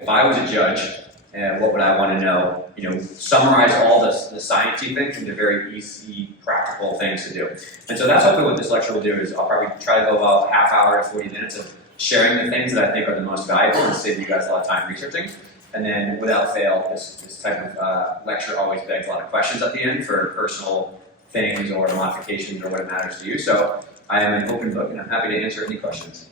If I was a judge, what would I want to know? Summarize all the sciencey things into very easy, practical things to do. And so that's hopefully what this lecture will do. Is I'll probably try to go about half hour to 40 minutes of sharing the things that I think are the most valuable and save you guys a lot of time researching. And then, without fail, this type of lecture always begs a lot of questions at the end for personal things or modifications or what it matters to you. So I am an open book, and I'm happy to answer any questions.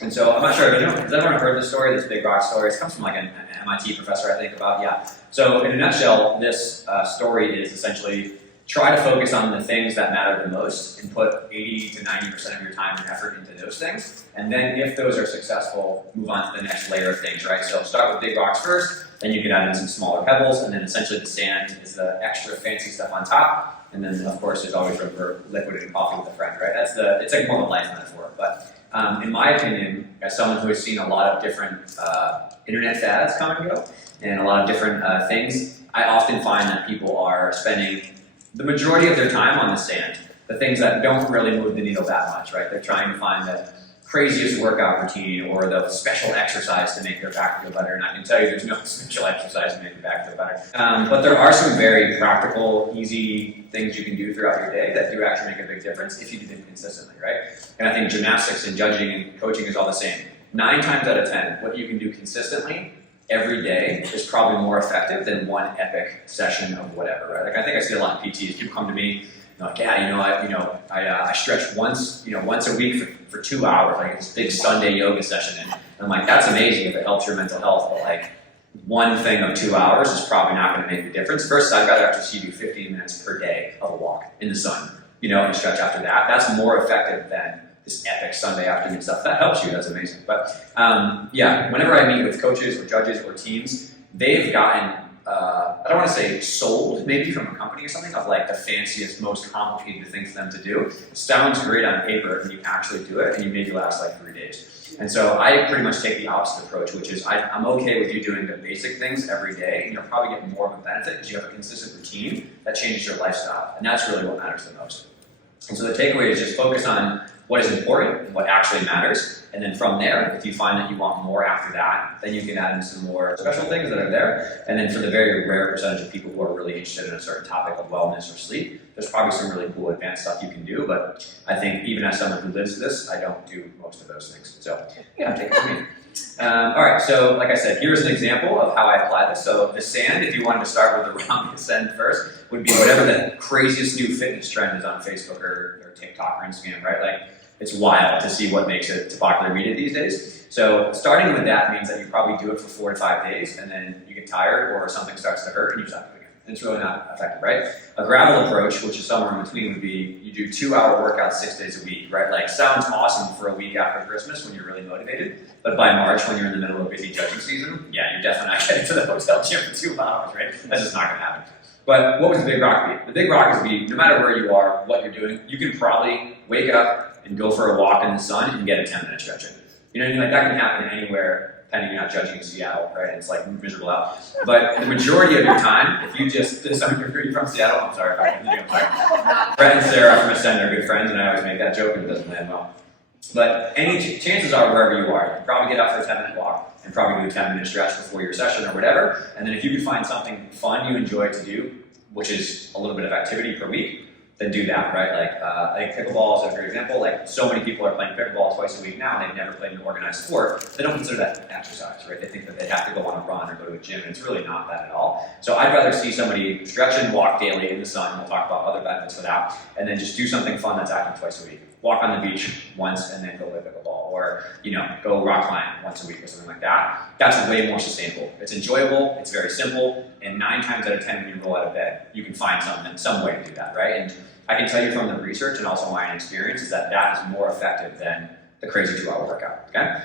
And so I'm not sure if has everyone heard this story, this big rock story? It comes from like an MIT professor, I think, about, So in a nutshell, this story is essentially try to focus on the things that matter the most and put 80 to 90% of your time and effort into those things. And then if those are successful, move on to the next layer of things, right? So start with big rocks first, then you can add in some smaller pebbles, and then essentially the sand is the extra fancy stuff on top. And then, of course, there's always room for liquid and coffee with a friend, right? It's like more of a life metaphor. But in my opinion, as someone who has seen a lot of different internet fads come and go, and a lot of different things, I often find that people are spending the majority of their time on the sand, the things that don't really move the needle that much, right? They're trying to find the craziest workout routine or the special exercise to make their back feel better. And I can tell you there's no special exercise to make your back feel better. But there are some very practical, easy things you can do throughout your day that do actually make a big difference if you do them consistently, right? And I think gymnastics and judging and coaching is all the same. 9 times out of 10, what you can do consistently every day is probably more effective than one epic session of whatever, right? Like I think I see a lot of PTs. People come to me, like, I stretch once a week for 2 hours, like this big Sunday yoga session, and I'm like, that's amazing if it helps your mental health, but like one thing of 2 hours is probably not going to make a difference. First, I'd rather actually see you do 15 minutes per day of a walk in the sun, and stretch after that. That's more effective than this epic Sunday afternoon stuff. That helps you, that's amazing. But whenever I meet with coaches or judges or teams, they've gotten, I don't want to say sold, maybe from a company or something, of like the fanciest, most complicated thing for them to do. It sounds great on paper, and you actually do it, and you maybe last like 3 days. And so I pretty much take the opposite approach, which is I'm okay with you doing the basic things every day, and you'll probably get more of a benefit because you have a consistent routine that changes your lifestyle, and that's really what matters the most. And so the takeaway is just focus on what is important and what actually matters. And then from there, if you find that you want more after that, then you can add in some more special things that are there. And then for the very rare percentage of people who are really interested in a certain topic of wellness or sleep, there's probably some really cool advanced stuff you can do. But I think even as someone who lives this, I don't do most of those things. So take it from me. All right, so like I said, here's an example of how I apply this. So the sand, if you wanted to start with the wrong sand first, would be whatever the craziest new fitness trend is on Facebook or TikTok or Instagram, right? Like, it's wild to see what makes it popular media these days. So starting with that means that you probably do it for 4 to 5 days, and then you get tired or something starts to hurt and you stop doing it. And it's really not effective, right? A gravel approach, which is somewhere in between, would be you do 2-hour workouts 6 days a week, right? Like, sounds awesome for a week after Christmas when you're really motivated, but by March, when you're in the middle of busy judging season, you're definitely not getting to the hotel gym for 2 hours, right? That's just not gonna happen. But what would the big rock be? The big rock is no matter where you are, what you're doing, you can probably wake up and go for a walk in the sun and get a 10-minute stretch in. You know what I mean? Like, that can happen anywhere, depending you're not judging in Seattle, right? It's like miserable out. But the majority of your time, if you just, you're from Seattle? I'm sorry. Brett and Sarah from Ascend are good friends, and I always make that joke, and it doesn't land well. But chances are, wherever you are, you can probably get up for a 10-minute walk and probably do a 10-minute stretch before your session or whatever. And then if you can find something fun you enjoy to do, which is a little bit of activity per week, then do that, right? Like pickleball is a great example. Like, so many people are playing pickleball twice a week now, and they've never played an organized sport. They don't consider that exercise, right? They think that they have to go on a run or go to a gym, and it's really not that at all. So I'd rather see somebody stretch and walk daily in the sun. We'll talk about other benefits for that. And then just do something fun that's active twice a week. Walk on the beach once and then go play pickleball, or go rock climb once a week or something like that. That's way more sustainable. It's enjoyable, it's very simple, and 9 times out of 10 when you roll out of bed, you can find some way to do that, right? And I can tell you from the research and also my own experience is that that is more effective than the crazy 2-hour workout, okay?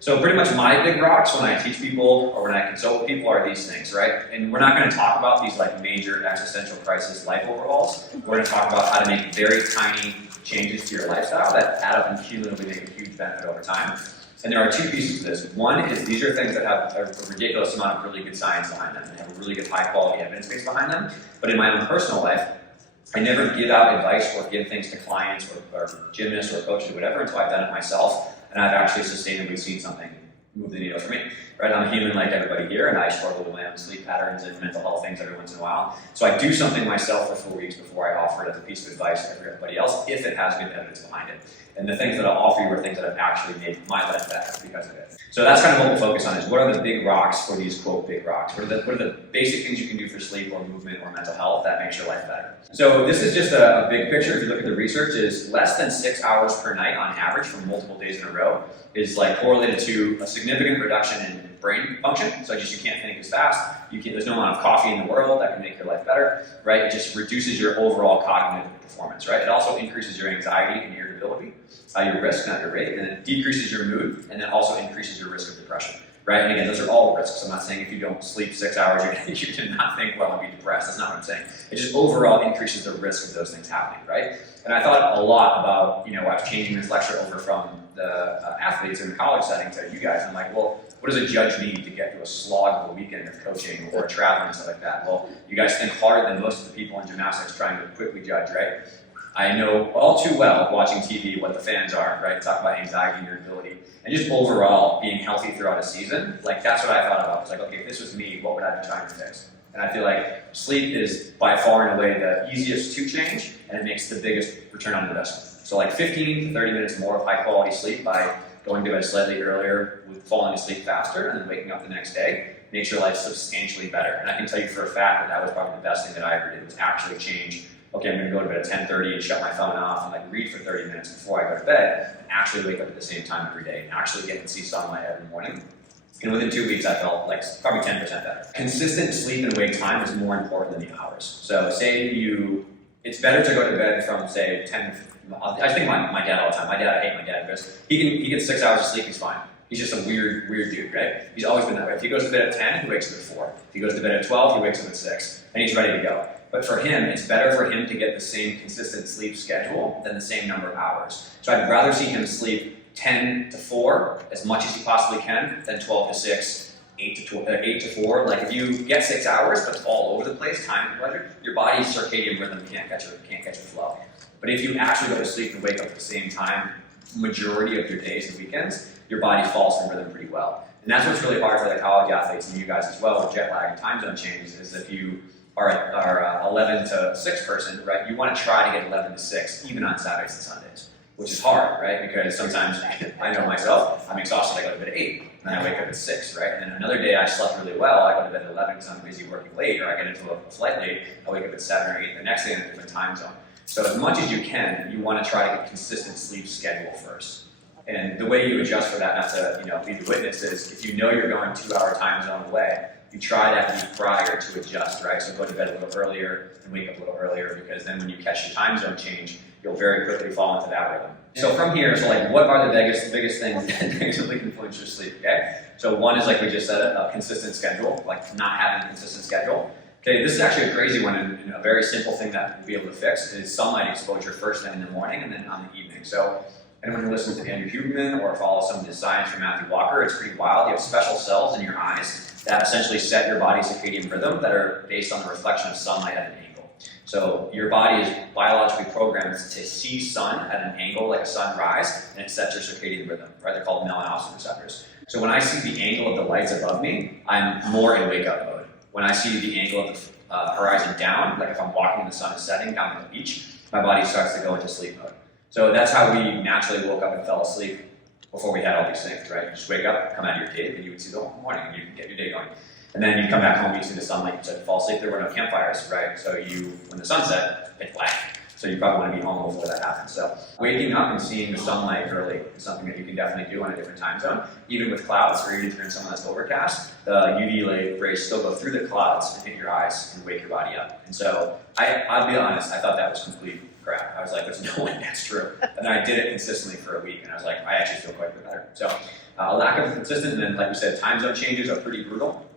So pretty much my big rocks when I teach people or when I consult with people are these things, right? And we're not going to talk about these like major existential crisis life overhauls. We're going to talk about how to make very tiny changes to your lifestyle that add up and cumulatively make a huge benefit over time. And there are 2 pieces to this. One is these are things that have a ridiculous amount of really good science behind them. They have a really good high quality evidence base behind them. But in my own personal life, I never give out advice or give things to clients or gymnasts or coaches or whatever until I've done it myself and I've actually sustainably seen something move the needle for me, right? I'm a human like everybody here, and I struggle with my own sleep patterns and mental health things every once in a while. So I do something myself for 4 weeks before I offer it as a piece of advice to everybody else, if it has good evidence behind it. And the things that I'll offer you are things that have actually made my life better because of it. So that's kind of what we'll focus on, is what are the big rocks for these, quote, big rocks? What are the basic things you can do for sleep or movement or mental health that makes your life better? So this is just a big picture. If you look at the research, is less than 6 hours per night on average for multiple days in a row is like correlated to a significant reduction in brain function. So just you can't think as fast. There's no amount of coffee in the world that can make your life better, right? It just reduces your overall cognitive performance, right? It also increases your anxiety and irritability, your risk, not your rate, and it decreases your mood, and then also increases your risk of depression, right? And again, those are all risks. I'm not saying if you don't sleep 6 hours, you can not think well and be depressed. That's not what I'm saying. It just overall increases the risk of those things happening, right? And I thought a lot about, I was changing this lecture over from the athletes in the college setting to you guys. I'm like, well, what does a judge need to get through a slog of a weekend of coaching or traveling and stuff like that? Well, you guys think harder than most of the people in gymnastics trying to quickly judge, right? I know all too well, watching TV, what the fans are, right? Talk about anxiety and irritability, and just overall being healthy throughout a season. Like, that's what I thought about. It's like, okay, if this was me, what would I be trying to fix? And I feel like sleep is by far and away the easiest to change, and it makes the biggest return on investment. So like 15 to 30 minutes more of high quality sleep by going to bed slightly earlier, with falling asleep faster, and then waking up the next day makes your life substantially better. And I can tell you for a fact that was probably the best thing that I ever did, was actually change. Okay, I'm going to go to bed at 10:30 and shut my phone off and like read for 30 minutes before I go to bed, and actually wake up at the same time every day and actually get to see sunlight every morning. And within 2 weeks, I felt like probably 10% better. Consistent sleep and wake time is more important than the hours. So say it's better to go to bed from say 10, I think my dad all the time. I hate my dad because he gets 6 hours of sleep, he's fine. He's just a weird dude, right? He's always been that way. If he goes to bed at 10, he wakes up at 4. If he goes to bed at 12, he wakes up at 6, and he's ready to go. But for him, it's better for him to get the same consistent sleep schedule than the same number of hours. So I'd rather see him sleep 10 to 4 as much as he possibly can than 12 to 6, 8 to 4. Like if you get 6 hours, but it's all over the place, time and pleasure, your body's circadian rhythm can't catch a flow. But if you actually go to sleep and wake up at the same time, majority of your days and weekends, your body falls in rhythm pretty well. And that's what's really hard for the college athletes and you guys as well with jet lag and time zone changes, is if you are 11 to 6 person, right, you want to try to get 11 to 6 even on Saturdays and Sundays, which is hard, right? Because sometimes, I know myself, I'm exhausted, I go to bed at 8, and then I wake up at 6, right? And then another day I slept really well, I go to bed at 11 because I'm busy working late, or I get into a flight late, I wake up at 7 or 8 the next day in a different time zone. So as much as you can, you want to try to get consistent sleep schedule first. And the way you adjust for that, not to be the witness, is if you know you're going 2-hour time zone away, you try that week prior to adjust, right? So go to bed a little earlier and wake up a little earlier, because then when you catch your time zone change, you'll very quickly fall into that rhythm. So from here, what are the biggest things that negatively influence your sleep, okay? So one is, like we just said, a consistent schedule, like not having a consistent schedule. Okay, this is actually a crazy one, and a very simple thing that we'll be able to fix is sunlight exposure first thing in the morning and then on the evening. So anyone who listens to Andrew Huberman or follows some of the science from Matthew Walker, it's pretty wild. You have special cells in your eyes that essentially set your body's circadian rhythm that are based on the reflection of sunlight at an angle. So your body is biologically programmed to see sun at an angle like a sunrise, and it sets your circadian rhythm, right? They're called melanocytin receptors. So when I see the angle of the lights above me, I'm more in wake-up mode. When I see the angle of the horizon down, like if I'm walking and the sun is setting down at the beach, my body starts to go into sleep mode. So that's how we naturally woke up and fell asleep before we had all these things, right? You just wake up, come out of your cave, and you would see the whole morning, and you can get your day going. And then you come back home, you see the sunlight, you said fall asleep, there were no campfires, right? So when the sun set, pitch black. So you probably want to be home before that happens. So waking up and seeing the sunlight early is something that you can definitely do on a different time zone. Even with clouds, or even if you're in somewhere that's overcast, the UV rays still go through the clouds and hit your eyes and wake your body up. And so I'll be honest, I thought that was complete crap. I was like, there's no way that's true. And then I did it consistently for a week, and I was like, I actually feel quite a bit better. So a lack of consistent, and then like we said, time zone changes are pretty brutal.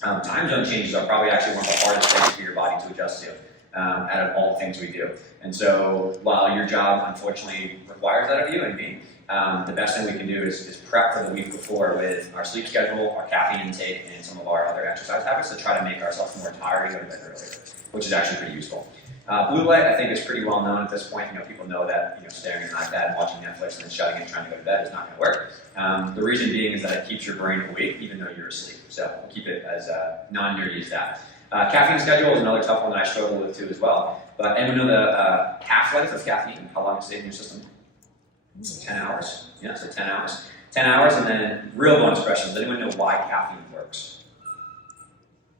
Time zone changes are probably actually one of the hardest things for your body to adjust to. out of all the things we do. And so while your job unfortunately requires that of you and me, the best thing we can do is prep for the week before with our sleep schedule, our caffeine intake, and some of our other exercise habits to try to make ourselves more tired and go to bed earlier, which is actually pretty useful. Blue light, I think, is pretty well known at this point. People know that staring at an iPad and watching Netflix and then shutting it and trying to go to bed is not going to work. The reason being is that it keeps your brain awake even though you're asleep. So we'll keep it as non-nerdy as that. Caffeine schedule is another tough one that I struggle with too as well. But anyone know the half-life of caffeine? How long it stays in your system? 10 hours. Yeah, so 10 hours. 10 hours, and then real bonus questions. Does anyone know why caffeine works?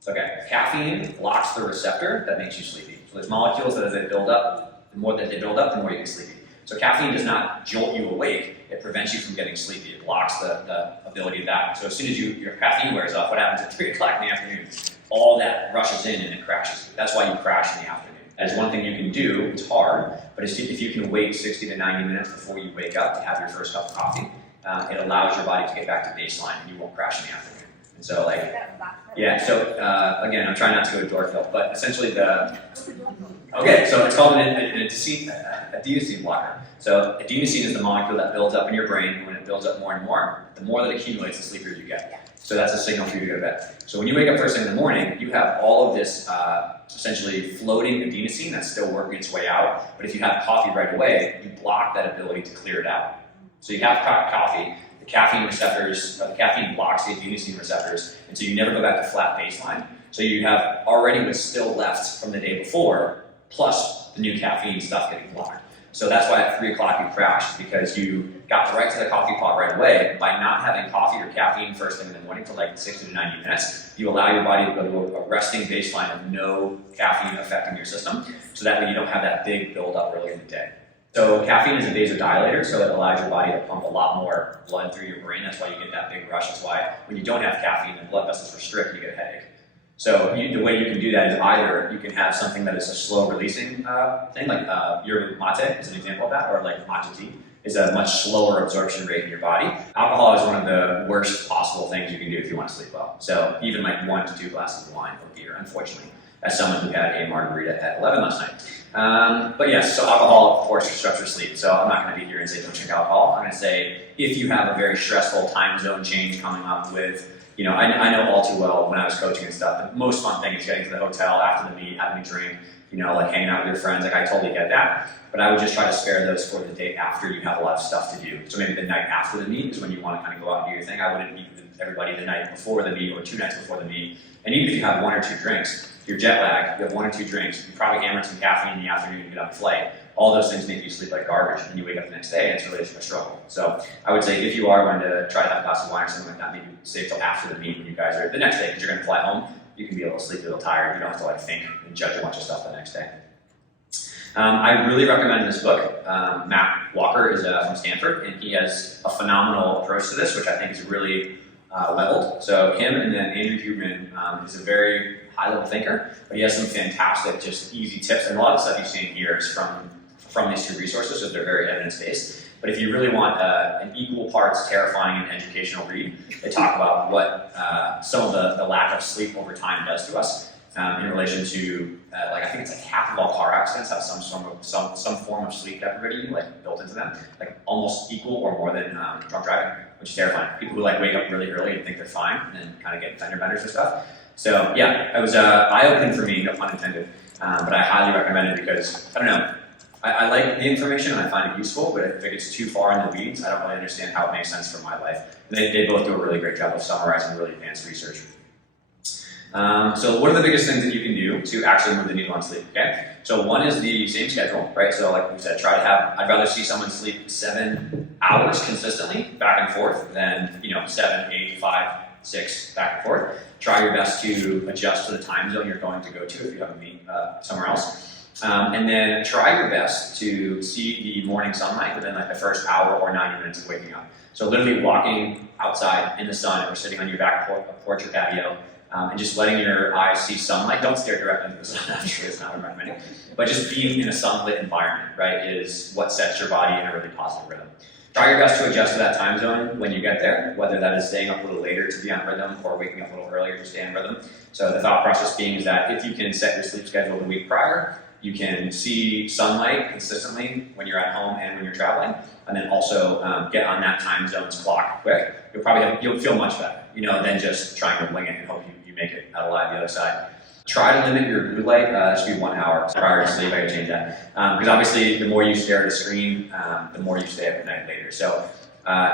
Okay, caffeine blocks the receptor that makes you sleepy. So there's molecules that as they build up, the more that they build up, the more you get sleepy. So caffeine does not jolt you awake, it prevents you from getting sleepy. It blocks the ability of that. So as soon as your caffeine wears off, what happens at 3 o'clock in the afternoon? All that rushes in and it crashes. That's why you crash in the afternoon. That is one thing you can do. It's hard, but if you can wait 60 to 90 minutes before you wake up to have your first cup of coffee, it allows your body to get back to baseline and you won't crash in the afternoon. And so again, I'm trying not to go to Dorfield, but essentially so it's called an adenosine blocker. So adenosine is the molecule that builds up in your brain, and when it builds up more and more, the more that accumulates, the sleepier you get. So that's a signal for you to go to bed. So when you wake up first thing in the morning, you have all of this essentially floating adenosine that's still working its way out, but if you have coffee right away, you block that ability to clear it out. So you have coffee, the caffeine blocks the adenosine receptors, and so you never go back to flat baseline. So you have already what's still left from the day before, plus the new caffeine stuff getting blocked. So that's why at 3 o'clock you crashed, because you got right to the coffee pot right away. By not having coffee or caffeine first thing in the morning for like 60 to 90 minutes, you allow your body to go to a resting baseline of no caffeine affecting your system, so that way you don't have that big buildup early in the day. So caffeine is a vasodilator, so it allows your body to pump a lot more blood through your brain. That's why you get that big rush. That's why when you don't have caffeine, the blood vessels restrict, you get a headache. So the way you can do that is either you can have something that is a slow releasing thing, like yerba mate is an example of that, or like matcha tea is a much slower absorption rate in your body. Alcohol is one of the worst possible things you can do if you want to sleep well. So even like 1 to 2 glasses of wine or beer, unfortunately, as someone who had a margarita at 11 last night. But yes, so alcohol, of course, disrupts your sleep. So I'm not going to be here and say don't drink alcohol. I'm going to say if you have a very stressful time zone change coming up with, I know all too well when I was coaching and stuff, the most fun thing is getting to the hotel after the meet, having a drink, like hanging out with your friends. Like I totally get that. But I would just try to spare those for the day after you have a lot of stuff to do. So maybe the night after the meet is when you want to kind of go out and do your thing. I wouldn't meet with everybody the night before the meet or 2 nights before the meet. And even if you have 1 or 2 drinks, you're jet lagged, you have 1 or 2 drinks, you probably hammered some caffeine in the afternoon to get on the flight. All those things make you sleep like garbage, and you wake up the next day and it's really a struggle. So I would say if you are going to try to have a glass of wine or something like that, maybe save till after the meet when you guys are the next day, because you're going to fly home, you can be able to sleep a little tired, you don't have to think and judge a bunch of stuff the next day. I really recommend this book. Matt Walker is from Stanford, and he has a phenomenal approach to this, which I think is really leveled. So him and then Andrew Huberman is a very high-level thinker, but he has some fantastic, just easy tips, and a lot of the stuff you've seen here is from these 2 resources, so they're very evidence-based. But if you really want an equal parts terrifying and educational read, they talk about what some of the lack of sleep over time does to us in relation to, I think it's like half of all car accidents have some form of sleep deprivation built into them, almost equal or more than drunk driving, which is terrifying. People who wake up really early and think they're fine and then kind of get fender benders and stuff. So yeah, it was eye-opening for me, no pun intended, but I highly recommend it because, I don't know, I like the information and I find it useful, but if it gets too far in the weeds, I don't really understand how it makes sense for my life. And they both do a really great job of summarizing really advanced research. So what are the biggest things that you can do to actually move the needle on sleep, okay? So one is the same schedule, right? So like we said, I'd rather see someone sleep 7 hours consistently, back and forth, than 7, 8, 5, 6, back and forth. Try your best to adjust to the time zone you're going to go to if you have a meet somewhere else. And then try your best to see the morning sunlight within the first hour or 90 minutes of waking up. So literally walking outside in the sun or sitting on your back porch or patio and just letting your eyes see sunlight. Don't stare directly into the sun, actually, it's not what I'm recommending. But just being in a sunlit environment, right, is what sets your body in a really positive rhythm. Try your best to adjust to that time zone when you get there, whether that is staying up a little later to be on rhythm or waking up a little earlier to stay on rhythm. So the thought process being is that if you can set your sleep schedule the week prior, you can see sunlight consistently when you're at home and when you're traveling, and then also get on that time zone's clock quick. You'll feel much better, than just trying to wing it and hope you make it out alive the other side. Try to limit your blue light. That should be 1 hour prior to sleep. I can change that because obviously the more you stare at a screen, the more you stay up at night later. So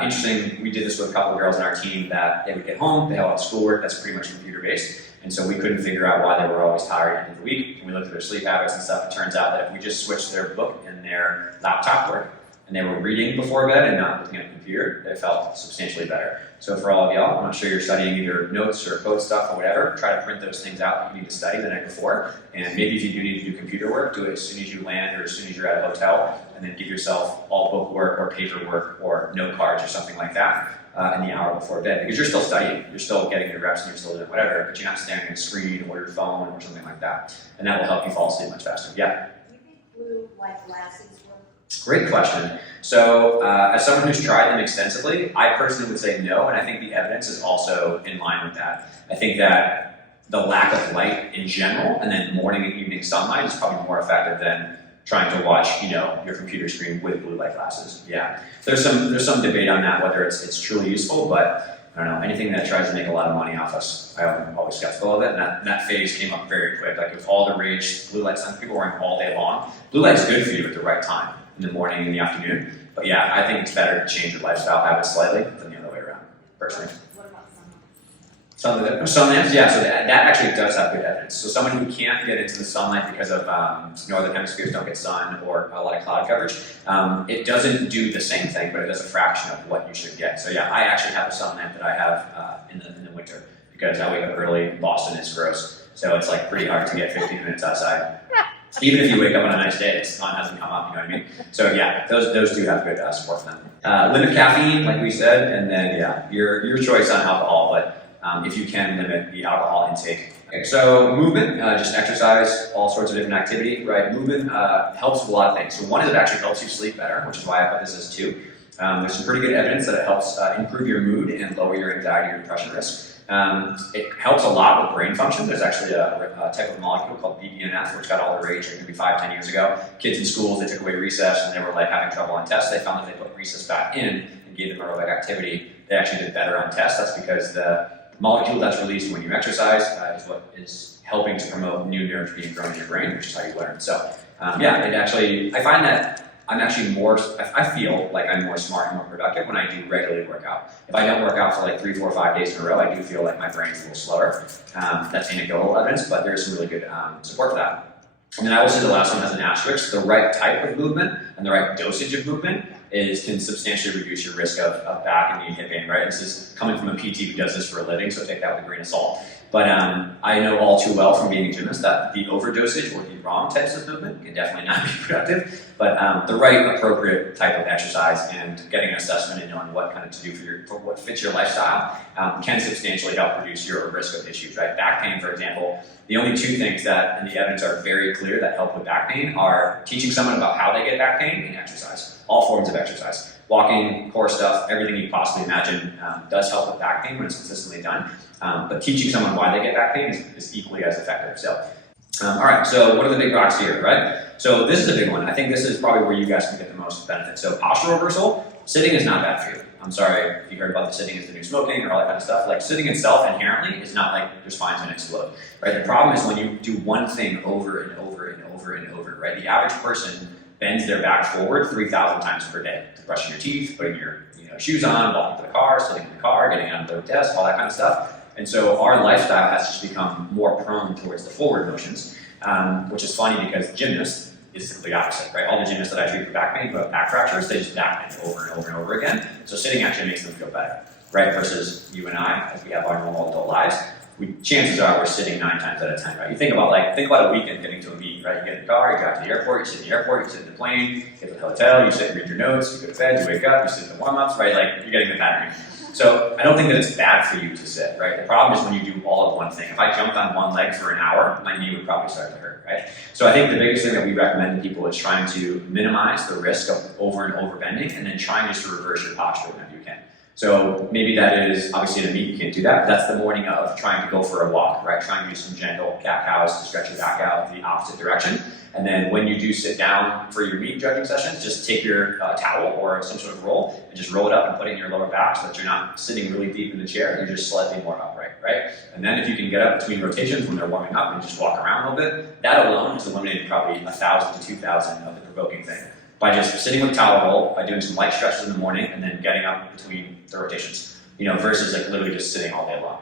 interesting. We did this with a couple of girls in our team that they would get home, they have all schoolwork that's pretty much computer based. And so we couldn't figure out why they were always tired at the end of the week. And we looked at their sleep habits and stuff. It turns out that if we just switched their book and their laptop work, and they were reading before bed and not looking at a computer, they felt substantially better. So for all of y'all, I'm not sure you're studying either notes or code stuff or whatever, try to print those things out that you need to study the night before. And maybe if you do need to do computer work, do it as soon as you land or as soon as you're at a hotel, and then give yourself all book work or paper work or note cards or something like that in the hour before bed. Because you're still studying, you're still getting your reps and you're still doing whatever, but you're not staring at a screen or your phone or something like that. And that will help you fall asleep much faster. Yeah? Do you think blue light glasses work? Great question. So as someone who's tried them extensively, I personally would say no, and I think the evidence is also in line with that. I think that the lack of light in general, and then morning and evening sunlight is probably more effective than trying to watch, your computer screen with blue light glasses. Yeah, there's some debate on that, whether it's truly useful, but I don't know, anything that tries to make a lot of money off us, I'm always skeptical of it, and that phase came up very quick. Like with all the rage, blue light sun, people wearing all day long, blue light's good for you at the right time, in the morning and in the afternoon. But yeah, I think it's better to change your lifestyle habits slightly than the other way around, personally. What about sunlight? Sunlight, yeah, so that actually does have good evidence. So someone who can't get into the sunlight because of northern hemispheres don't get sun or a lot of cloud coverage, it doesn't do the same thing, but it does a fraction of what you should get. So yeah, I actually have a sun lamp that I have in the winter because I wake up early, Boston is gross, so it's like pretty hard to get 15 minutes outside. Even if you wake up on a nice day, the sun hasn't come up, you know what I mean? So yeah, those do have good support for them. Limit caffeine, like we said, and then yeah, your choice on alcohol, but if you can limit the alcohol intake. Okay, so movement, just exercise, all sorts of different activity, right? Movement helps with a lot of things. So one is it actually helps you sleep better, which is why I put this as 2. There's some pretty good evidence that it helps improve your mood and lower your anxiety or depression risk. It helps a lot with brain function. There's actually a type of molecule called BDNF, which got all the rage maybe 5-10 years ago. Kids in schools, they took away recess and they were like having trouble on tests. They found that they put recess back in and gave them aerobic activity. They actually did better on tests. That's because the molecule that's released when you exercise is what is helping to promote new nerves being grown in your brain, which is how you learn. So yeah, I find that I feel like I'm more smart and more productive when I do regularly work out. If I don't work out for like 3, 4, 5 days in a row, I do feel like my brain's a little slower. That's anecdotal evidence, but there's some really good support for that. And then I will say the last one has an asterisk. The right type of movement and the right dosage of movement can substantially reduce your risk of back and knee hip pain, right? This is coming from a PT who does this for a living, so take that with a grain of salt. But I know all too well from being a gymnast that the overdosage or the wrong types of movement can definitely not be productive. But the right appropriate type of exercise and getting an assessment and knowing what kind of to do for what fits your lifestyle can substantially help reduce your risk of issues, right? Back pain, for example, the only 2 things that in the evidence are very clear that help with back pain are teaching someone about how they get back pain and exercise. All forms of exercise. Walking, core stuff, everything you possibly imagine does help with back pain when it's consistently done. But teaching someone why they get back pain is equally as effective. So, all right, so what are the big rocks here, right? So this is a big one. I think this is probably where you guys can get the most benefit. So posture reversal, sitting is not bad for you. I'm sorry if you heard about the sitting is the new smoking or all that kind of stuff. Like sitting itself inherently is not like your spine's gonna explode, right? The problem is when you do one thing over and over and over and over, right? The average person bends their back forward 3,000 times per day. Brushing your teeth, putting your shoes on, walking to the car, sitting in the car, getting on the desk, all that kind of stuff. And so our lifestyle has just become more prone towards the forward motions, which is funny because gymnasts is the complete opposite, right? All the gymnasts that I treat for back pain who have back fractures, they just back bend over and over and over again. So sitting actually makes them feel better, right? Versus you and I, as we have our normal adult lives, chances are we're sitting 9 times out of 10, right? You think about a weekend getting to a meet, right? You get in the car, you drive to the airport, you sit in the airport, you sit in the plane, you get to the hotel, you sit and read your notes, you go to bed, you wake up, you sit in the warm-ups, right? Like, you're getting the pattern. So I don't think that it's bad for you to sit, right? The problem is when you do all of one thing. If I jumped on one leg for an hour, my knee would probably start to hurt, right? So I think the biggest thing that we recommend to people is trying to minimize the risk of over and over bending and then trying just to reverse your posture whenever you can. So maybe that is, obviously in a meet you can't do that, but that's the morning of trying to go for a walk, right? Trying to do some gentle cat-cows to stretch your back out in the opposite direction. And then when you do sit down for your meet judging sessions, just take your towel or some sort of roll and just roll it up and put it in your lower back so that you're not sitting really deep in the chair, you're just slightly more upright, right? And then if you can get up between rotations when they're warming up and just walk around a little bit, that alone has eliminated probably 1,000 to 2,000 of the provoking thing. By just sitting with a towel roll, by doing some light stretches in the morning, and then getting up between the rotations, versus like literally just sitting all day long.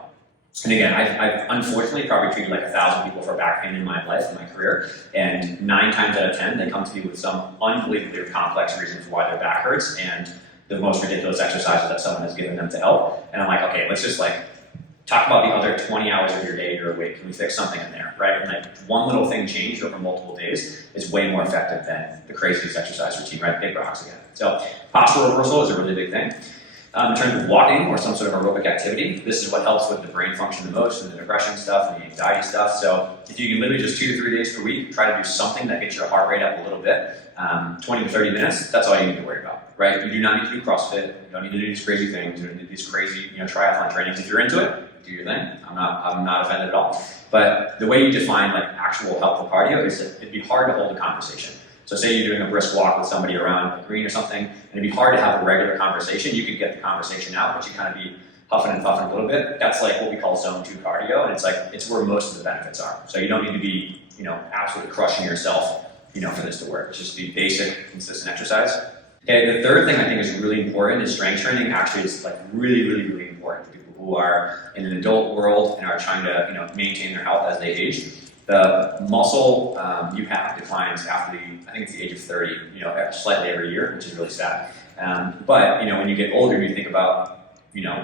And again, I've unfortunately probably treated like 1,000 people for back pain in my life, in my career, and 9 times out of 10, they come to me with some unbelievably complex reasons why their back hurts, and the most ridiculous exercises that someone has given them to help. And I'm like, okay, let's just talk about the other 20 hours of your day you're awake. Can we fix something in there, right? And like one little thing changed over multiple days is way more effective than the craziest exercise routine, right? Big rocks again. So postural reversal is a really big thing. In terms of walking or some sort of aerobic activity, this is what helps with the brain function the most and the depression stuff and the anxiety stuff. So if you can literally just 2 to 3 days per week, try to do something that gets your heart rate up a little bit, 20 to 30 minutes, that's all you need to worry about, right? You do not need to do CrossFit. You don't need to do these crazy things. You don't need these crazy, triathlon trainings. If you're into it, do your thing. I'm not offended at all. But the way you define actual helpful cardio is that it'd be hard to hold a conversation. So say you're doing a brisk walk with somebody around a green or something, and it'd be hard to have a regular conversation. You could get the conversation out, but you kind of be huffing and puffing a little bit. That's like what we call zone 2 cardio, and it's where most of the benefits are. So you don't need to be, absolutely crushing yourself, for this to work. It's just be basic, consistent exercise. Okay, the third thing I think is really important is strength training. Actually, is really, really, really important for people who are in an adult world and are trying to, maintain their health as they age. The muscle you have declines after I think it's the age of 30, slightly every year, which is really sad. But, when you get older, you think about,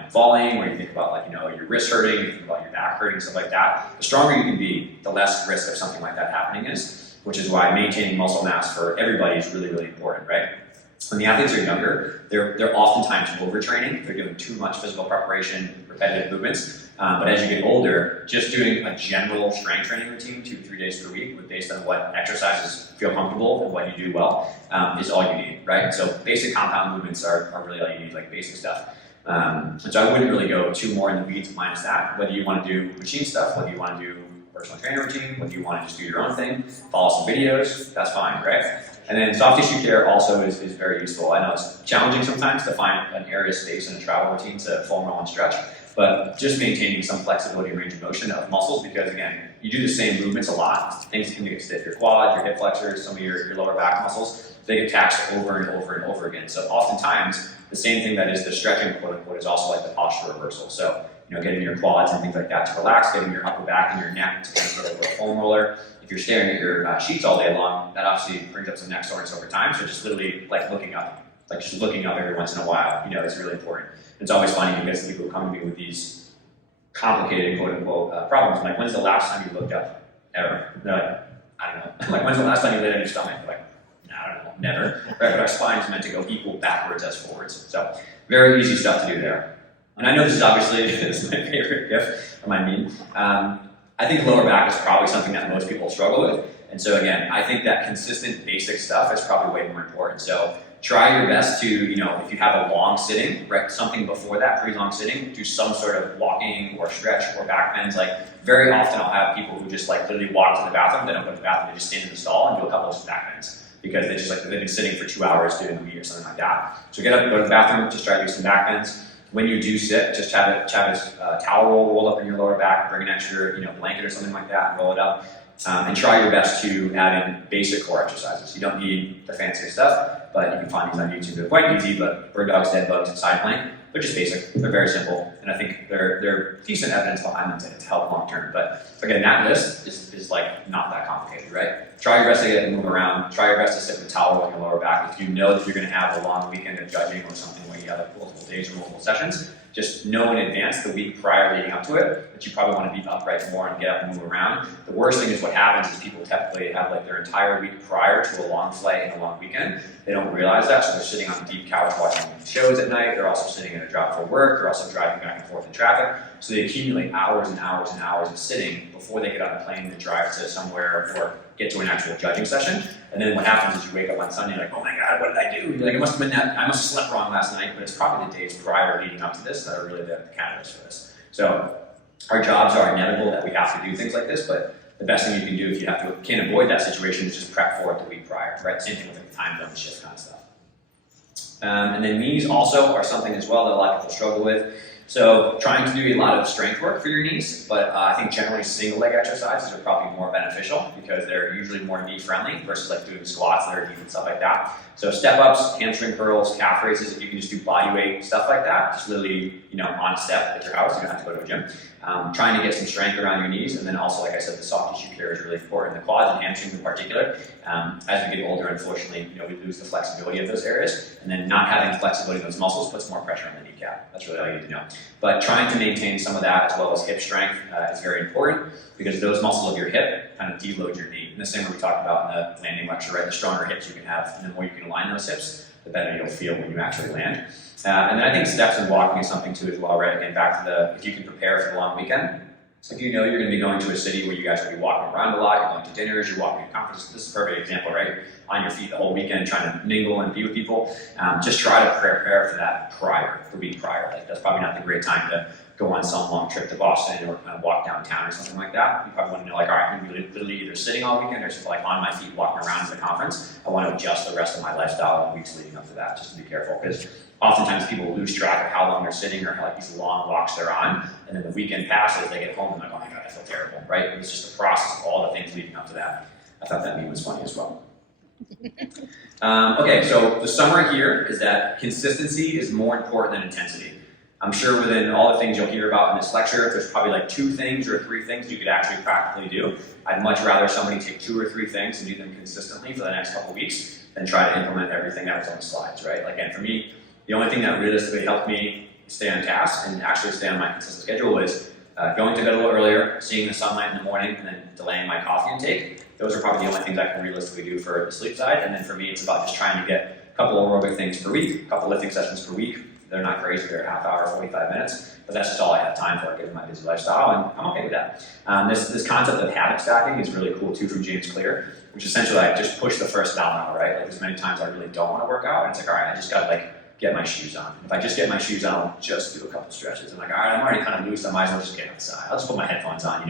falling, or you think about your wrist hurting, you think about your back hurting, stuff like that. The stronger you can be, the less risk of something like that happening is, which is why maintaining muscle mass for everybody is really, really important, right? When the athletes are younger, they're oftentimes overtraining. They're doing too much physical preparation, repetitive movements. But as you get older, just doing a general strength training routine 2 to 3 days per week, based on what exercises feel comfortable and what you do well, is all you need, right? So basic compound movements are really all you need, like basic stuff. And so I wouldn't really go too more in the weeds minus that. Whether you want to do machine stuff, whether you want to do personal trainer routine, whether you want to just do your own thing, follow some videos, that's fine, right? And then soft tissue care also is very useful. I know it's challenging sometimes to find an area of space in a travel routine to foam roll and stretch, but just maintaining some flexibility and range of motion of muscles, because again, you do the same movements a lot, things can get stiff. Your quad, your hip flexors, some of your lower back muscles, they get taxed over and over and over again. So oftentimes, the same thing that is the stretching, quote unquote, is also like the posture reversal. So, getting your quads and things like that to relax, getting your upper back and your neck to kind of get over a foam roller. If you're staring at your sheets all day long, that obviously brings up some neck soreness over time. So just literally looking up, just looking up every once in a while, is really important. It's always funny because people who come to me with these complicated, quote unquote, problems. I'm like, when's the last time you looked up? Ever? They're like, I don't know. I'm like, when's the last time you laid on your stomach? They're like, I don't know, never. Right? But our spine is meant to go equal backwards as forwards. So very easy stuff to do there. And I know this is obviously this is my favorite gift, or my meme. I think lower back is probably something that most people struggle with. And so again, I think that consistent basic stuff is probably way more important. So try your best to, if you have a long sitting, right, something before that, pretty long sitting, do some sort of walking or stretch or back bends. Very often I'll have people who just literally walk to the bathroom, they don't go to the bathroom, they just stand in the stall and do a couple of back bends. Because they just they've been sitting for 2 hours doing a meet or something like that. So get up, go to the bathroom, just try to do some back bends. When you do sit, just have a towel roll rolled up in your lower back, bring an extra blanket or something like that, and roll it up. And try your best to add in basic core exercises. You don't need the fanciest stuff, but you can find these on YouTube. They're quite easy, but bird dogs, dead bugs, and side plank, they're just basic. They're very simple, and I think they're decent evidence behind them to help long term. But again, that list is not that complicated, right? try your best to get it to move around. Try your best to sit with a towel on your lower back. If you know that you're going to have a long weekend of judging or something where you have like multiple days or multiple sessions, just know in advance the week prior leading up to it that you probably want to be upright more and get up and move around. The worst thing is what happens is people typically have like their entire week prior to a long flight and a long weekend. They don't realize that, so they're sitting on a deep couch watching shows at night. They're also sitting in a drop for work. They're also driving back and forth in traffic. So they accumulate hours and hours and hours of sitting before they get on a plane to drive to somewhere or get to an actual judging session. And then what happens is you wake up on Sunday like, oh my God, what did I do? You're like, I must have slept wrong last night, but it's probably the days prior leading up to this that are really the catalyst for this. So our jobs are inevitable that we have to do things like this, but the best thing you can do if you can't avoid that situation is just prep for it the week prior, right? Same thing with like the time zone shift kind of stuff. And then knees also are something as well that a lot of people struggle with. So trying to do a lot of strength work for your knees, but I think generally single leg exercises are probably more beneficial because they're usually more knee friendly versus like doing squats that are deep and stuff like that. So step ups, hamstring curls, calf raises, if you can just do body weight, stuff like that, just literally, on step at your house, you don't have to go to a gym. Trying to get some strength around your knees, and then also, like I said, the soft tissue care is really important. The quads and hamstrings in particular, as we get older, unfortunately, we lose the flexibility of those areas, and then not having flexibility in those muscles puts more pressure on the kneecap. That's really all you need to know. But trying to maintain some of that as well as hip strength is very important because those muscles of your hip kind of deload your knee. And the same way we talked about in the landing lecture, right? The stronger hips you can have, and the more you can align those hips, the better you'll feel when you actually land. And then I think steps and walking is something too as well, right? Again, back to if you can prepare for the long weekend. So if you know you're going to be going to a city where you guys will be walking around a lot, you're going to dinners, you're walking to conferences, this is a perfect example, right? On your feet the whole weekend, trying to mingle and be with people. Just try to prepare for that the week prior. Like that's probably not the great time to go on some long trip to Boston or kind of walk downtown or something like that. You probably want to know, like, all right, I'm going to be literally either sitting all weekend or just like on my feet walking around to the conference. I want to adjust the rest of my lifestyle in the weeks leading up to that, just to be careful, because oftentimes people lose track of how long they're sitting or like these long walks they're on, and then the weekend passes, they get home and they're like, oh my God, I feel terrible, right? It's just the process of all the things leading up to that. I thought that meme was funny as well. Okay, so the summary here is that consistency is more important than intensity. I'm sure within all the things you'll hear about in this lecture, there's probably like 2 things or 3 things you could actually practically do. I'd much rather somebody take 2 or 3 things and do them consistently for the next couple weeks than try to implement everything that was on the slides, right? Like, and for me, the only thing that realistically helped me stay on task and actually stay on my consistent schedule was going to bed a little earlier, seeing the sunlight in the morning, and then delaying my coffee intake. Those are probably the only things I can realistically do for the sleep side. And then for me, it's about just trying to get a couple aerobic things per week, a couple lifting sessions per week. They're not crazy, they're a half hour, 45 minutes, but that's just all I have time for given my busy lifestyle, and I'm okay with that. This concept of habit stacking is really cool too from James Clear, which essentially like just push the first domino, right? Like there's many times I really don't want to work out, and it's like, all right, I just gotta like get my shoes on. If I just get my shoes on, I'll just do a couple stretches. I'm like, all right, I'm already kind of loose, I might as well just get outside. I'll just put my headphones on,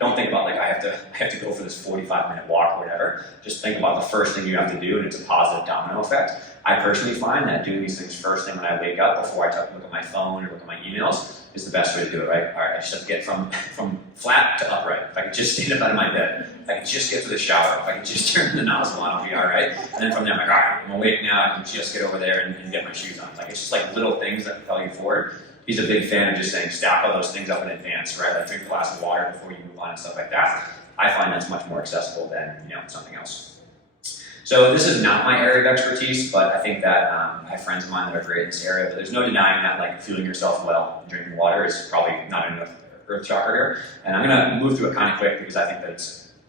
Don't think about like I have to go for this 45-minute walk or whatever. Just think about the first thing you have to do, and it's a positive domino effect. I personally find that doing these things first thing when I wake up before I look at my phone or look at my emails is the best way to do it, right? All right, I just have to get from flat to upright. If I could just stand up out of my bed, if I could just get to the shower, if I could just turn the nozzle on, I'll be all right. And then from there, I'm like, all right, I'm awake now, I can just get over there and get my shoes on. Like, it's just like little things that propel you forward. He's a big fan of just saying stack all those things up in advance, right? Like drink a glass of water before you move on and stuff like that. I find that's much more accessible than something else. So this is not my area of expertise, but I think that I have friends of mine that are great in this area, but there's no denying that like feeling yourself well and drinking water is probably not enough earth shocker here. And I'm gonna move through it kind of quick because I think that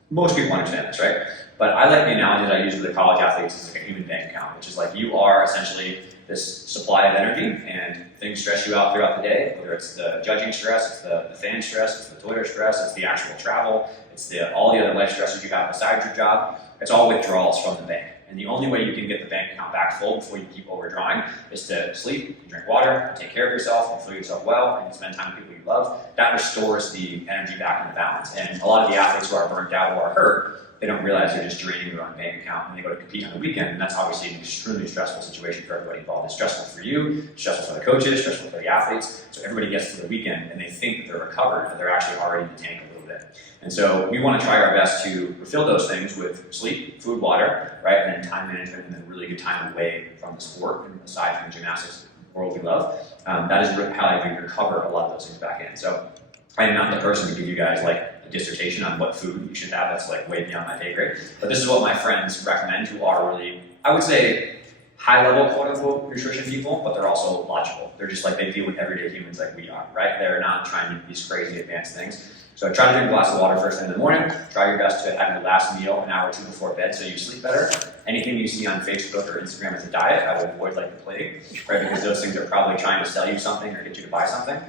most people understand this, right? But I like the analogy that I use with the college athletes is like a human bank account, which is like you are essentially this supply of energy, and things stress you out throughout the day, whether it's the judging stress, it's the fan stress, it's the Twitter stress, it's the actual travel, it's all the other life stresses you have besides your job. It's all withdrawals from the bank. And the only way you can get the bank account back full before you keep overdrawing is to sleep, drink water, take care of yourself, and feel yourself well, and spend time with people you love. That restores the energy back into balance. And a lot of the athletes who are burnt out or are hurt, they don't realize they're just draining their own bank account when they go to compete on the weekend. And that's obviously an extremely stressful situation for everybody involved. It's stressful for you, stressful for the coaches, stressful for the athletes. So everybody gets to the weekend and they think that they're recovered, but they're actually already in the tank a little bit. And so we want to try our best to refill those things with sleep, food, water, right? And then time management, and then really good time away from the sport, and aside from the gymnastics world we love. That is how I recover a lot of those things back in. So I am not the person to give you guys like a dissertation on what food you should have. That's like way beyond my pay grade. But this is what my friends recommend who are really, I would say, high level quote unquote nutrition people, but they're also logical. They're just like, they deal with everyday humans like we are, right? They're not trying to do these crazy advanced things. So try to drink a glass of water first thing in the morning. Try your best to have your last meal an hour or two before bed so you sleep better. Anything you see on Facebook or Instagram as a diet, I would avoid like the plague, right? Because those things are probably trying to sell you something or get you to buy something.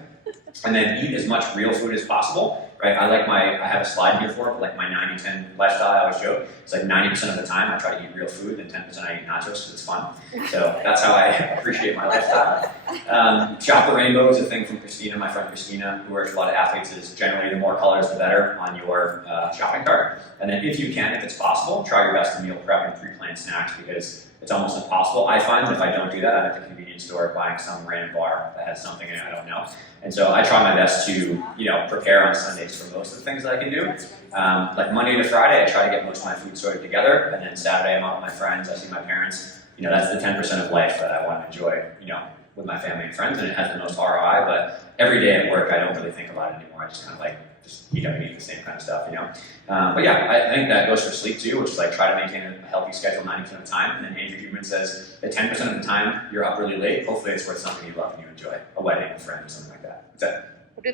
And then eat as much real food as possible, right? I have a slide here for it, like my 90-10 lifestyle, I always joke. It's like 90% of the time I try to eat real food and 10% I eat nachos because it's fun. So that's how I appreciate my lifestyle. Shop the rainbow is a thing from Christina, my friend Christina, who works with a lot of athletes, is generally the more colors the better on your shopping cart. And then if you can, if it's possible, try your best to meal prep and pre-plan snacks because it's almost impossible. I find that if I don't do that, I'm at the convenience store buying some random bar that has something in it I don't know. And so I try my best to, prepare on Sundays for most of the things that I can do. Like Monday to Friday, I try to get most of my food sorted together. And then Saturday, I'm out with my friends, I see my parents. That's the 10% of life that I want to enjoy, with my family and friends. And it has the most ROI, but every day at work, I don't really think about it anymore. I just kind of just eat up and eat the same kind of stuff, But yeah, I think that goes for sleep too, which is like try to maintain a healthy schedule 90% of the time. And then Andrew Huberman says that 10% of the time you're up really late, hopefully it's worth something you love and you enjoy, a wedding, a friend, or something like that. That's it. What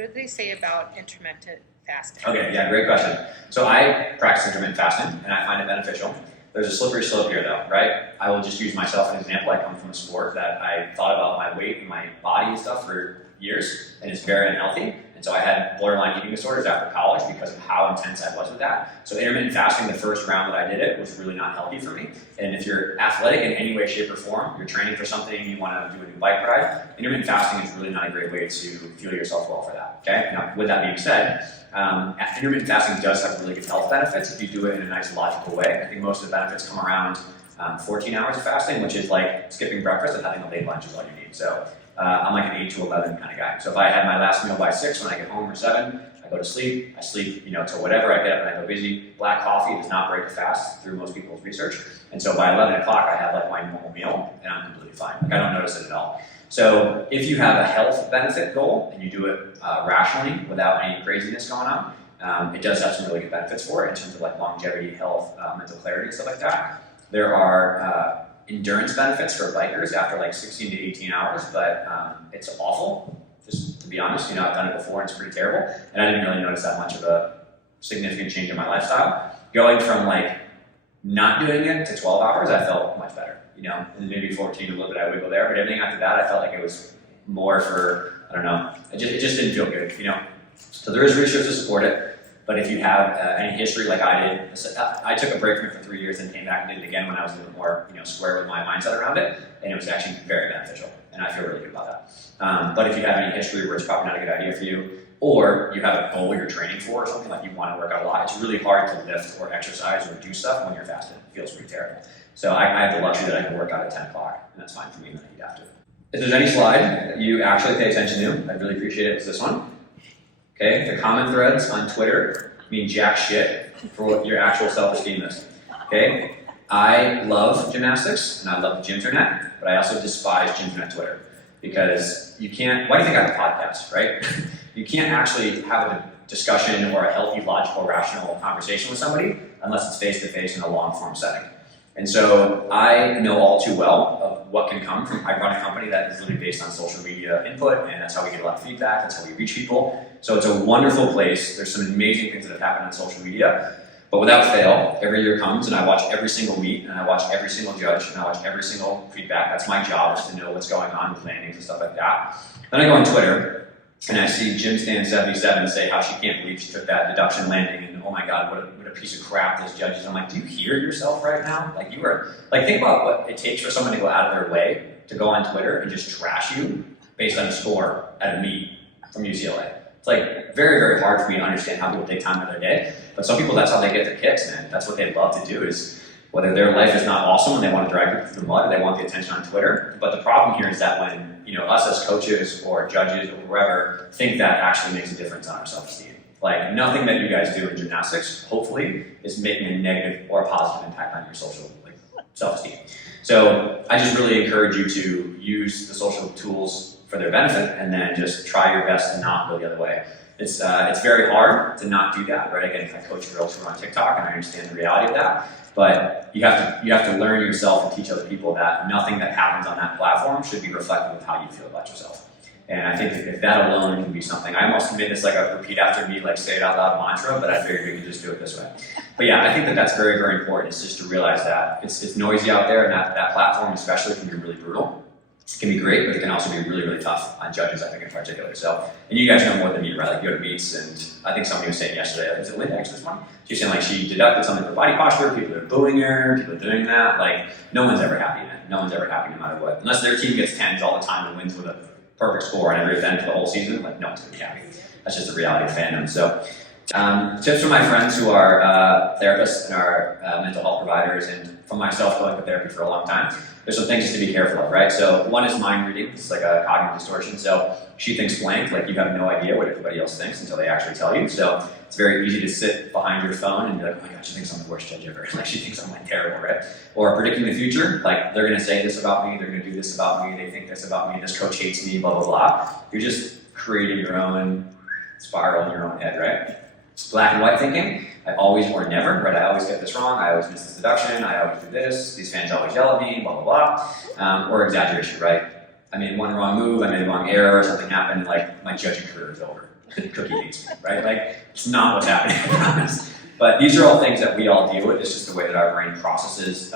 do they say about intermittent fasting? Okay, yeah, great question. So I practice intermittent fasting and I find it beneficial. There's a slippery slope here though, right? I will just use myself as an example. I come from a sport that I thought about my weight and my body and stuff for years, and it's very unhealthy. And so I had borderline eating disorders after college because of how intense I was with that. So intermittent fasting, the first round that I did it, was really not healthy for me. And if you're athletic in any way, shape, or form, you're training for something, you want to do a new bike ride, intermittent fasting is really not a great way to fuel yourself well for that, okay? Now, with that being said, intermittent fasting does have really good health benefits if you do it in a nice, logical way. I think most of the benefits come around 14 hours of fasting, which is like skipping breakfast and having a late lunch is all you need. So I'm like an 8 to 11 kind of guy. So if I had my last meal by 6 when I get home or 7, I go to sleep. I sleep, till whatever. I get up and I go busy. Black coffee does not break the fast through most people's research. And so by 11 o'clock, I have like my normal meal and I'm completely fine. Like I don't notice it at all. So if you have a health benefit goal and you do it rationally without any craziness going on, it does have some really good benefits for it in terms of like longevity, health, mental clarity, and stuff like that. There are endurance benefits for bikers after like 16 to 18 hours, but it's awful, just to be honest. I've done it before and it's pretty terrible. And I didn't really notice that much of a significant change in my lifestyle. Going from like not doing it to 12 hours, I felt much better, and maybe 14, a little bit I wiggle there, but everything after that, I felt like it was more for, I don't know, it just didn't feel good, So there is research to support it. But if you have any history like I did, I took a break from it for 3 years and came back and did it again when I was a little bit more square with my mindset around it, and it was actually very beneficial, and I feel really good about that. But if you have any history where it's probably not a good idea for you, or you have a goal you're training for or something, like you want to work out a lot, it's really hard to lift or exercise or do stuff when you're fasted. It feels pretty terrible. So I have the luxury that I can work out at 10 o'clock, and that's fine for me, and then I eat after. If there's any slide you actually pay attention to, I'd really appreciate it, it's this one. Okay, the comment threads on Twitter mean jack shit for what your actual self-esteem is. Okay, I love gymnastics and I love the gymternet, but I also despise gymternet Twitter because you can't. Why do you think I have a podcast, right? You can't actually have a discussion or a healthy, logical, rational conversation with somebody unless it's face-to-face in a long-form setting. And so I know all too well of what can come from. I run a company that is literally based on social media input, and that's how we get a lot of feedback, that's how we reach people. So it's a wonderful place. There's some amazing things that have happened on social media. But without fail, every year comes and I watch every single meet, and I watch every single judge, and I watch every single feedback. That's my job, is to know what's going on with landings and stuff like that. Then I go on Twitter, and I see JimStan77 say how she can't believe she took that deduction landing, and oh my God, what a piece of crap those judges. I'm like, do you hear yourself right now? Like think about what it takes for someone to go out of their way to go on Twitter and just trash you based on a score at a meet from UCLA. It's like very, very hard for me to understand how people take time out of their day, but some people, that's how they get their kicks, man. That's what they love to do, is whether their life is not awesome and they want to drag people through the mud, or they want the attention on Twitter. But the problem here is that when us as coaches or judges or whoever think that actually makes a difference on our self-esteem. Like nothing that you guys do in gymnastics, hopefully, is making a negative or a positive impact on your social self-esteem. So I just really encourage you to use the social tools for their benefit, and then just try your best to not go the other way. It's very hard to not do that, right? Again, I coach girls who are on TikTok, and I understand the reality of that. But you have to learn yourself and teach other people that nothing that happens on that platform should be reflective of how you feel about yourself. And I think if that alone can be something, I almost made this like a repeat after me, like say it out loud mantra, but I figured we could just do it this way. But yeah, I think that's very, very important. It's just to realize that it's noisy out there, and that platform especially can be really brutal. It can be great, but it can also be really, really tough on judges, I think, in particular. So, and you guys know more than me, right? Like, you go to meets, and I think somebody was saying yesterday, was it Linda actually this morning? She was saying, like, she deducted something for body posture, people are booing her, people are doing that. Like, no one's ever happy, man. No one's ever happy no matter what. Unless their team gets 10s all the time and wins with a perfect score on every event for the whole season, like, no one's gonna be happy. That's just the reality of fandom. So, tips from my friends who are therapists and are mental health providers, and from myself going to therapy for a long time, there's some things just to be careful of, right? So one is mind reading. It's like a cognitive distortion. So she thinks blank, like you have no idea what everybody else thinks until they actually tell you. So it's very easy to sit behind your phone and be like, oh my God, she thinks I'm the worst judge ever. Like, she thinks I'm like terrible, right? Or predicting the future, like they're gonna say this about me, they're gonna do this about me, they think this about me, this coach hates me, blah, blah, blah. You're just creating your own spiral in your own head, right? Black and white thinking, I always or never, right? I always get this wrong, I always miss this deduction, I always do this, these fans always yell at me, blah, blah, blah. Or exaggeration, right? I made one wrong move, I made a wrong error, something happened, like my judging career is over. Cookie hates me, right? Like, it's not what's happening, I promise. But these are all things that we all deal with. It's just the way that our brain processes.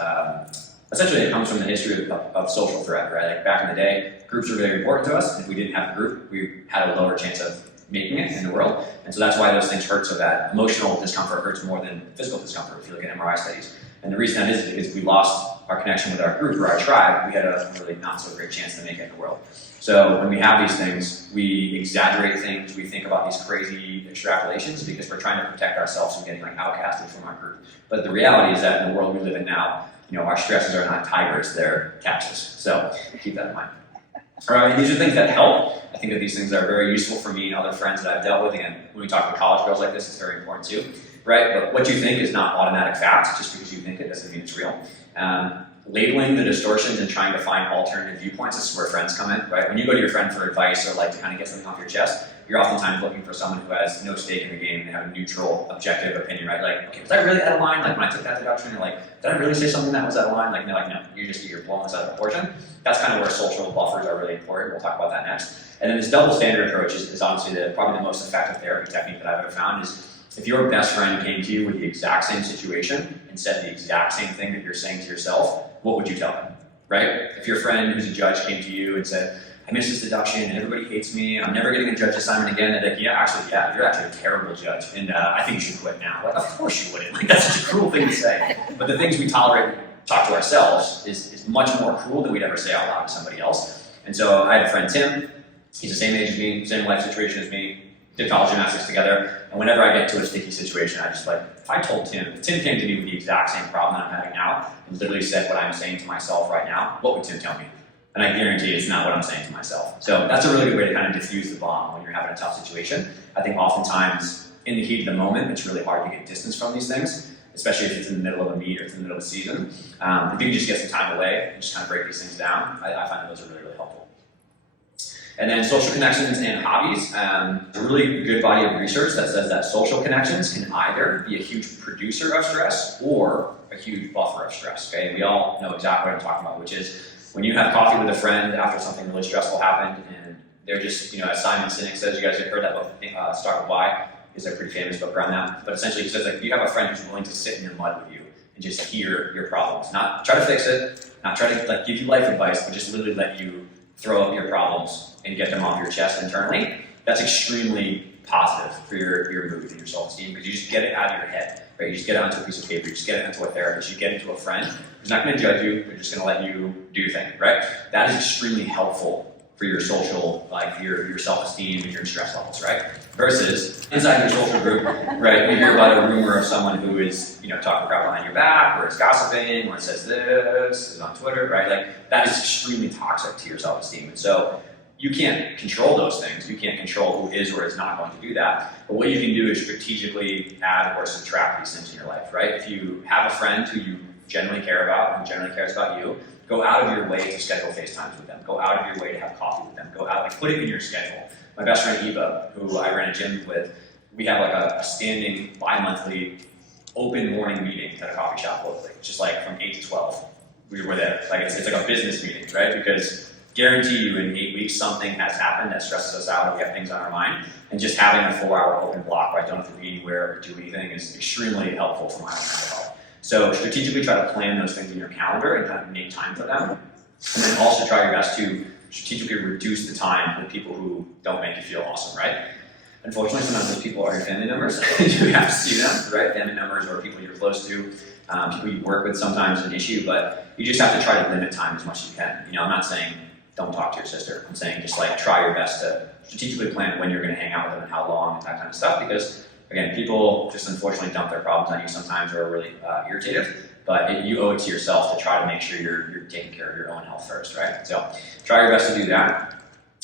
Essentially, it comes from the history of social threat, right? Like, back in the day, groups were very important to us. If we didn't have a group, we had a lower chance of making it in the world. And so that's why those things hurt so bad. Emotional discomfort hurts more than physical discomfort if you look at MRI studies. And the reason that is because we lost our connection with our group or our tribe. We had a really not so great chance to make it in the world. So when we have these things, we exaggerate things, we think about these crazy extrapolations because we're trying to protect ourselves from getting like outcasted from our group. But the reality is that in the world we live in now, our stresses are not tigers, they're catches. So keep that in mind. All right, these are things that help. I think that these things are very useful for me and other friends that I've dealt with. Again, when we talk to college girls like this, it's very important too, right? But what you think is not automatic fact. Just because you think it doesn't mean it's real. Labeling the distortions and trying to find alternative viewpoints, this is where friends come in, right? When you go to your friend for advice or like to kind of get something off your chest, you're oftentimes looking for someone who has no stake in the game and they have a neutral, objective opinion, right? Like, okay, was I really out of line? Like, when I took that deduction, or like, did I really say something that was out of line? Like, no, you're blowing this out of proportion. That's kind of where social buffers are really important. We'll talk about that next. And then this double standard approach is honestly probably the most effective therapy technique that I've ever found. Is if your best friend came to you with the exact same situation and said the exact same thing that you're saying to yourself, what would you tell them, right? If your friend who's a judge came to you and said, I missed this deduction and everybody hates me, I'm never getting a judge assignment again, they're like, yeah, you're actually a terrible judge and I think you should quit now. Like, of course you wouldn't. Like, that's such a cruel thing to say. But the things we tolerate, talk to ourselves is much more cruel than we'd ever say out loud to somebody else. And so I had a friend, Tim, he's the same age as me, same life situation as me, did college gymnastics together, and whenever I get to a sticky situation, I just like, if I told Tim, if Tim came to me with the exact same problem that I'm having now, and literally said what I'm saying to myself right now, what would Tim tell me? And I guarantee it's not what I'm saying to myself. So that's a really good way to kind of diffuse the bomb when you're having a tough situation. I think oftentimes, in the heat of the moment, it's really hard to get distance from these things, especially if it's in the middle of a meet or it's in the middle of a season. If you can just get some time away and just kind of break these things down, I find that those are really, really helpful. And then social connections and hobbies. There's a really good body of research that says that social connections can either be a huge producer of stress or a huge buffer of stress, okay? We all know exactly what I'm talking about, which is when you have coffee with a friend after something really stressful happened and they're just, as Simon Sinek says, you guys have heard that book, Start With Why, is a pretty famous book around that. But essentially it says like, you have a friend who's willing to sit in your mud with you and just hear your problems, not try to fix it, not try to like give you life advice, but just literally let you throw up your problems and get them off your chest internally. That's extremely positive for your mood and your self-esteem because you just get it out of your head, right? You just get it onto a piece of paper, you just get it into a therapist, you get it into a friend who's not going to judge you, they're just going to let you do your thing, right? That is extremely helpful for your social, like your self-esteem and your stress levels, right? Versus inside your social group, right? You hear about a rumor of someone who is, talking crap behind your back, or is gossiping, or says this, is on Twitter, right? Like that is extremely toxic to your self-esteem. And so you can't control those things. You can't control who is or is not going to do that. But what you can do is strategically add or subtract these things in your life, right? If you have a friend who you generally care about, who generally cares about you, go out of your way to schedule FaceTimes with them. Go out of your way to have coffee with them. Go out, put it in your schedule. my best friend Eva, who I ran a gym with, we have like a standing bi-monthly open morning meeting at a coffee shop locally, just like from 8 to 12. We were there. Like it's like a business meeting, right? Because guarantee you in 8 weeks something has happened that stresses us out and we have things on our mind. And just having a 4-hour open block where I don't have to be anywhere or do anything is extremely helpful for my own mental health. So strategically try to plan those things in your calendar and kind of make time for them. And then also try your best to strategically reduce the time with people who don't make you feel awesome, right? Unfortunately, sometimes those people are your family members. You have to see them, right? Family members or people you're close to, people you work with sometimes is an issue, but you just have to try to limit time as much as you can. You know, I'm not saying don't talk to your sister. I'm saying just like try your best to strategically plan when you're going to hang out with them and how long and that kind of stuff, because again, people just unfortunately dump their problems on you sometimes or are really irritated, but you owe it to yourself to try to make sure you're taking care of your own health first, right? So try your best to do that.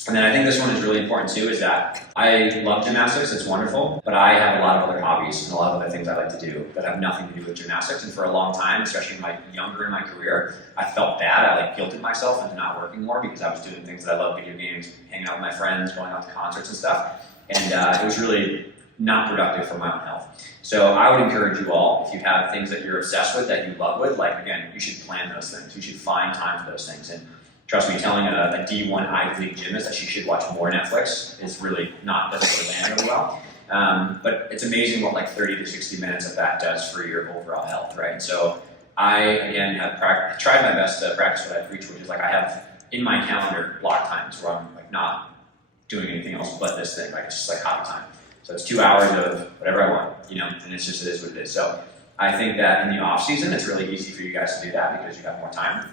And then I think this one is really important too, is that I love gymnastics, it's wonderful, but I have a lot of other hobbies and a lot of other things I like to do that have nothing to do with gymnastics. And for a long time, especially younger in my career, I felt bad. I like guilted myself into not working more because I was doing things that I love, video games, hanging out with my friends, going out to concerts and stuff. And it was really not productive for my own health. So I would encourage you all, if you have things that you're obsessed with, that you love with, like again, you should plan those things. You should find time for those things. And trust me, telling a D1 Ivy League gymnast that she should watch more Netflix is really doesn't really land really well. But it's amazing what like 30 to 60 minutes of that does for your overall health, right? And so I, again, have tried my best to practice what I preach, which is like I have in my calendar block times where I'm like not doing anything else but this thing, like it's just like hobby time. So it's 2 hours of whatever I want, you know, and it is what it is. So I think that in the off season, it's really easy for you guys to do that because you have more time.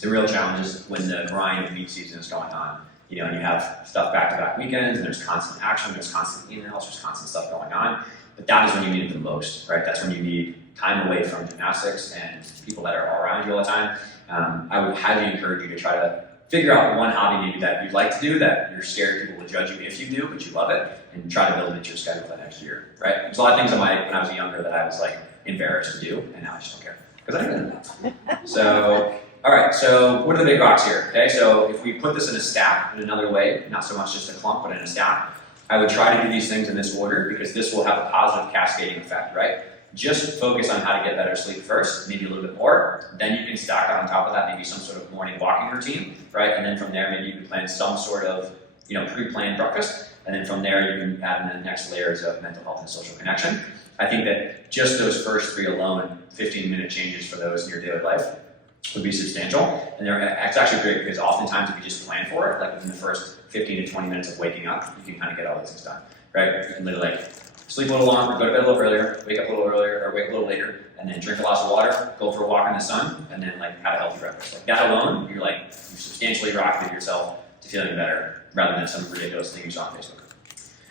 The real challenge is when the grind of meet season is going on, you know, and you have stuff back-to-back weekends, and there's constant action, there's constant emails, there's constant stuff going on. But that is when you need it the most, right? That's when you need time away from gymnastics and people that are around you all the time. I would highly encourage you to try to figure out one hobby maybe that you'd like to do, that you're scared people will judge you if you do, but you love it, and try to build it into your schedule for the next year, right? There's a lot of things when I was younger that I was like embarrassed to do, and now I just don't care, because I didn't know. So, all right, so what are the big rocks here? Okay, so if we put this in a stack in another way, not so much just a clump, but in a stack, I would try to do these things in this order because this will have a positive cascading effect, right? Just focus on how to get better sleep first, maybe a little bit more. Then you can stack on top of that maybe some sort of morning walking routine, right? And then from there, maybe you can plan some sort of, you know, pre-planned breakfast. And then from there, you can add in the next layers of mental health and social connection. I think that just those first 3 alone, 15-minute changes for those in your daily life would be substantial. And it's actually great because oftentimes if you just plan for it, like within the first 15 to 20 minutes of waking up, you can kind of get all those things done, right? You can literally like sleep a little longer, go to bed a little earlier, wake up a little earlier, or wake a little later, and then drink a glass of water, go for a walk in the sun, and then like have a healthy breakfast. Like that alone, you're like, you substantially rocketed yourself to feeling better rather than some ridiculous thing you saw on Facebook.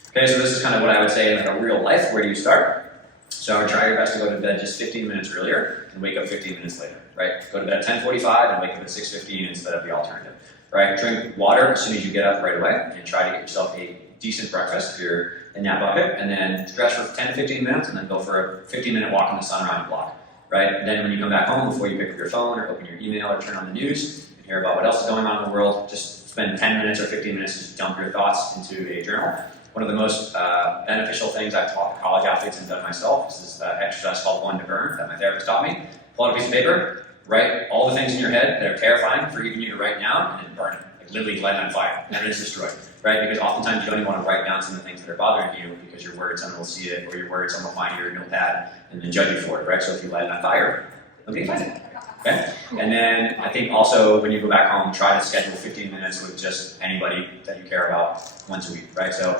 Okay, so this is kind of what I would say in like a real life. Where do you start? So I would try your best to go to bed just 15 minutes earlier and wake up 15 minutes later, right? Go to bed at 10:45 and wake up at 6:15 instead of the alternative, right? Drink water as soon as you get up right away and try to get yourself a decent breakfast if you're in that bucket, and then stretch for 10 to 15 minutes and then go for a 15-minute walk in the sun around the block, right? And then when you come back home, before you pick up your phone or open your email or turn on the news and hear about what else is going on in the world, just spend 10 minutes or 15 minutes to just dump your thoughts into a journal. One of the most beneficial things I've taught college athletes and done myself is this exercise called One to Burn that my therapist taught me. Pull out a piece of paper, write all the things in your head that are terrifying for even you to write down, and then burn it. Like literally light it on fire, and then it's destroyed, right? Because oftentimes you don't even want to write down some of the things that are bothering you because you're worried someone will see it, or you're worried someone will find your notepad and then judge you for it, right? So if you light it on fire, nobody finds it. Okay? And then I think also when you go back home, try to schedule 15 minutes with just anybody that you care about once a week, right? So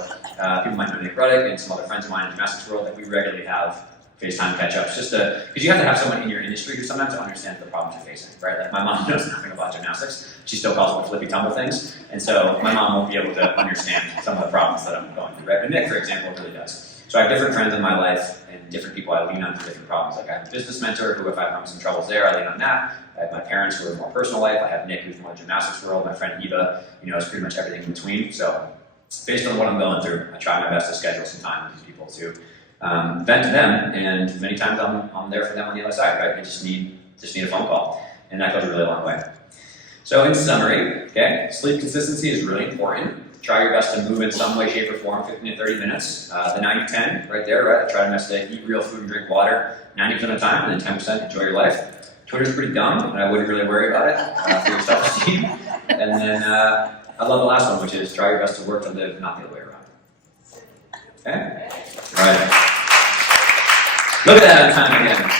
people might know Nick Ruddick and some other friends of mine in the gymnastics world that we regularly have FaceTime catch-ups, just to, because you have to have someone in your industry who sometimes understands the problems you're facing, right? Like my mom knows nothing about gymnastics. She still calls them flippy tumble things. And so my mom won't be able to understand some of the problems that I'm going through, right? But Nick, for example, really does. So I have different friends in my life and different people I lean on for different problems. Like I have a business mentor who, if I'm having some troubles there, I lean on that. I have my parents who are more personal life. I have Nick who's more gymnastics world. My friend Eva, you know, is pretty much everything in between. So based on what I'm going through, I try my best to schedule some time with these people to vent to them, and many times I'm there for them on the other side, right? I just need a phone call, and that goes a really long way. So in summary, okay, sleep consistency is really important. try your best to move in some way, shape, or form, 15 to 30 minutes. The 90-10 right there, right? Try to best to eat real food and drink water 90% of the time, and then 10% enjoy your life. Twitter's pretty dumb, and I wouldn't really worry about it for your self-esteem. And then I love the last one, which is try your best to work to live, not the other way around. Okay? All right. Look at that on time again.